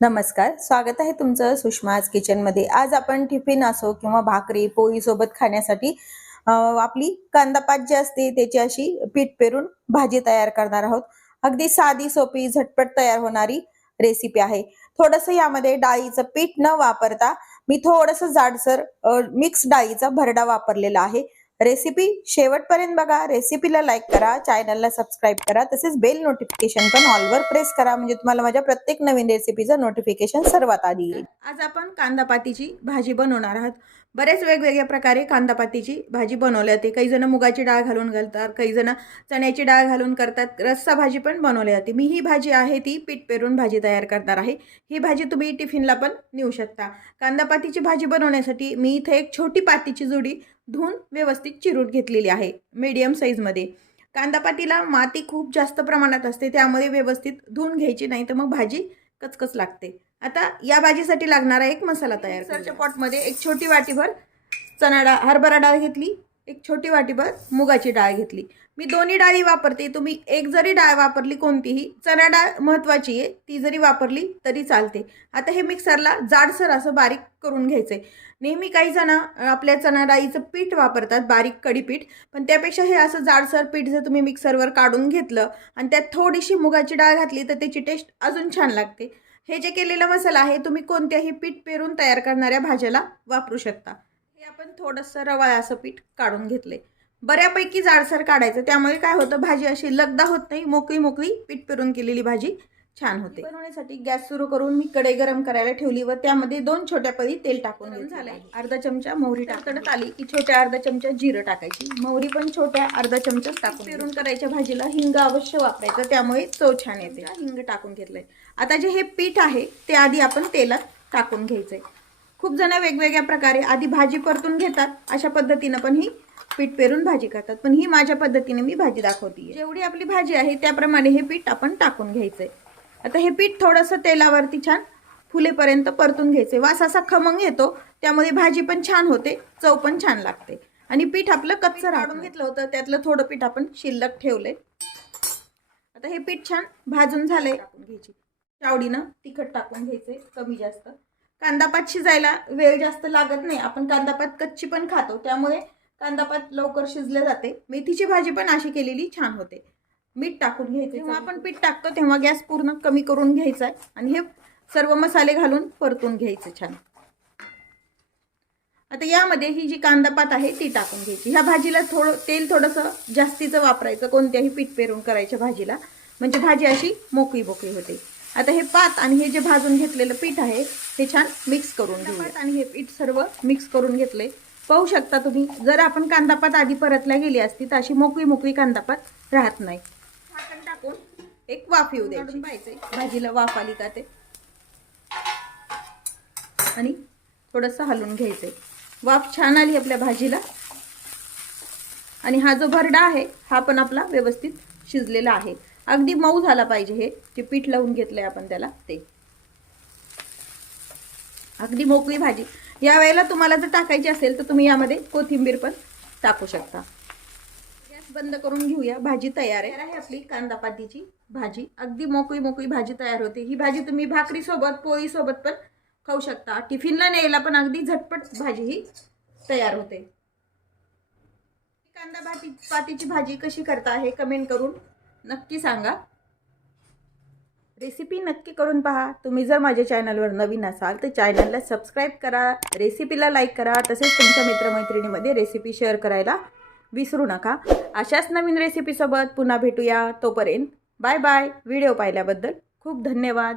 नमस्कार, स्वागत आहे तुमचं सुषमाज किचनमध्ये। आज आपण टिफिन असो किंवा भाकरी पोळी सोबत खाण्यासाठी आपली कांदा पात जी असते त्याची अशी पीठ पेरून भाजी तयार करणार आहोत। अगदी साधी सोपी झटपट तयार होणारी रेसिपी आहे। थोडंसं यामध्ये डाळीचं पीठ न वापरता मी थोडंसं जाडसर मिक्स डाळीचा भरडा वापरलेला आहे। रेसिपी शेवटपर्यंत बघा। रेसिपीला लाईक करा, चॅनलला सबस्क्राईब करा, तसेच बेल नोटिफिकेशन पण ऑलवर प्रेस करा, म्हणजे तुम्हाला माझ्या प्रत्येक नवीन रेसिपीचं नोटिफिकेशन सर्वात आधी येईल। आज आपण कांदापातीची भाजी बनवणार आहोत। बरेच वेगवेगळ्या प्रकारे कांदापातीची भाजी बनवली जाते। काही जण मुगाची डाळ घालून घालतात, काही जण चण्याची डाळ घालून करतात, रस्सा भाजी पण बनवली जाते। मी ही भाजी आहे ती पीठ पेरून भाजी तयार करणार आहे। ही भाजी तुम्ही टिफिनला पण नेऊ शकता। कांदापातीची भाजी बनवण्यासाठी मी इथे एक छोटी पातीची जुडी धुवून व्यवस्थित चिरून घेतलेली आहे मीडियम साईज मध्ये। कांदापातीला माती खूप जास्त प्रमाणात असते, त्यामुळे व्यवस्थित धुवून घ्यायची, नाही तर मग भाजी कचकच लागते। आता या भाजीसाठी लागणारा एक मसाला तयार मिक्सरच्या पॉटमध्ये एक छोटी वाटीभर हरभरा डाळ घेतली, एक छोटी वाटीभर मुगाची डाळ घेतली। मी दोन्ही डाळी वापरते, तुम्ही एक जरी डाळ वापरली कोणतीही, चणा डाळ महत्त्वाची आहे, ती जरी वापरली तरी चालते। आता हे मिक्सरला जाडसर असं बारीक करून घ्यायचंय। नेहमी काही जण आपल्या चणा डाळीचं पीठ वापरतात, बारीक कढीपीठ, पण त्यापेक्षा हे असं जाडसर पीठ जर तुम्ही मिक्सरवर काढून घेतलं आणि त्यात थोडीशी मुगाची डाळ घातली तर त्याची टेस्ट अजून छान लागते। हे जे केलेला मसाला आहे तुम्ही कोणत्याही पीठ पेरून तयार करणाऱ्या भाज्याला वापरू शकता। हे आपण थोडंसं रवाळ असं पीठ काढून घेतले, बऱ्यापैकी जाडसर काढायचं, त्यामुळे काय होतं भाजी अशी लगदा होत नाही, मोकळी मोकळी पीठ पेरून केलेली भाजी छान होते। बनवण्यासाठी गॅस सुरू करून मी कढई गरम करायला ठेवली व त्यामध्ये 2 छोट्या पळी तेल टाकून झाले। अर्धा चमचा मोहरी टाकण्यात आली की छोट्या अर्धा चमचा जिरं टाकायची, मोहरी पण छोट्या अर्धा चमचा टाकून पेरून करायच्या भाजीला हिंग अवश्य वापरायचं, त्यामुळे चव छान येते। हिंग टाकून घेतलंय। आता जे हे पीठ आहे ते आधी आपण तेलात टाकून घ्यायचंय। खूप जण वेगवेगळ्या प्रकारे आधी भाजी परतून घेतात, अशा पद्धतीने पण ही पीठ पेरून भाजी करतात, पण ही माझ्या पद्धतीने मी भाजी दाखवते। जेवढी आपली भाजी आहे त्याप्रमाणे हे पीठ आपण टाकून घ्यायचंय। आता हे पीठ थोडंसं तेलावरती छान फुलेपर्यंत परतून घ्यायचे, वास असा खमंग येतो, त्यामुळे भाजी पण छान होते, चव पण छान लागते। आणि पीठ आपलं कच्चं काढून घेतलं होतं, त्यातलं थोडं पीठ आपण शिल्लक ठेवले। आता हे पीठ छान भाजून झाले, टाकून घ्यायची, आवडीनं तिखट टाकून घ्यायचे, कमी जास्त। कांदापात शिजायला वेळ जास्त लागत नाही, आपण कांदापात कच्ची पण खातो, त्यामुळे कांदापात लवकर शिजले जाते। मेथीची भाजी पण अशी केलेली छान होते। मीठ टाकून घ्यायचे, जेव्हा आपण पीठ टाकतो तेव्हा गॅस पूर्ण कमी करून घ्यायचा आहे आणि हे सर्व मसाले घालून परतून घ्यायचे छान। आता यामध्ये ही जी कांदापात आहे ती टाकून घ्यायची। ह्या भाजीला तेल थोडंसं जास्तीचं वापरायचं कोणत्याही पीठ पेरून करायच्या भाजीला, म्हणजे भाजी अशी मोकळी मोकळी होते। आता हे पात आणि हे जे भाजून घेतलेलं पीठ आहे हे छान मिक्स करून घेऊया आणि हे पीठ सर्व मिक्स करून घेतले। पाहू शकता तुम्ही, जर आपण कांदापात आधी परतल्या गेली असती तर अशी मोकळी मोकळी कांदापात राहत नाही। झाकण टाकून एक वाफ येऊ द्यायची, पाहिजे भाजीला वाफ आली का ते, आणि थोडंसं हलवून घ्यायचंय। वाफ छान आली आपल्या भाजीला आणि हा जो भरडा आहे हा पण आपला व्यवस्थित शिजलेला आहे, अगदी मऊ झाला पाहिजे। हे जे पीठ लावून घेतलंय आपण त्याला ते अगदी मोकळी भाजी। या वेळेला तुम्हाला जर टाकायची असेल तर तुम्ही यामध्ये कोथिंबीर पण टाकू शकता। गॅस बंद करून घेऊया, भाजी तयार आहे आपली कांदापातीची भाजी। अगदी मोकळी मोकळी भाजी तयार होते। ही भाजी तुम्ही भाकरी सोबत पोळी सोबत पण खाऊ शकता, टिफिनला न्यायला पण अगदी झटपट भाजी ही तयार होते। कांदापातीची भाजी कशी करता हे कमेंट करून नक्की सांगा। रेसिपी नक्की करून पहा। तुम्ही जर माझ्या चॅनलवर नवीन असाल तर चॅनलला सबस्क्राईब करा, रेसिपीला लाईक करा, तसेच तुमच्या मित्रमैत्रिणींमध्ये रेसिपी शेअर करायला विसरू नका। अशाच नवीन रेसिपीसोबत पुन्हा भेटूया, तोपर्यंत बाय बाय। व्हिडिओ पाहिल्याबद्दल खूप धन्यवाद।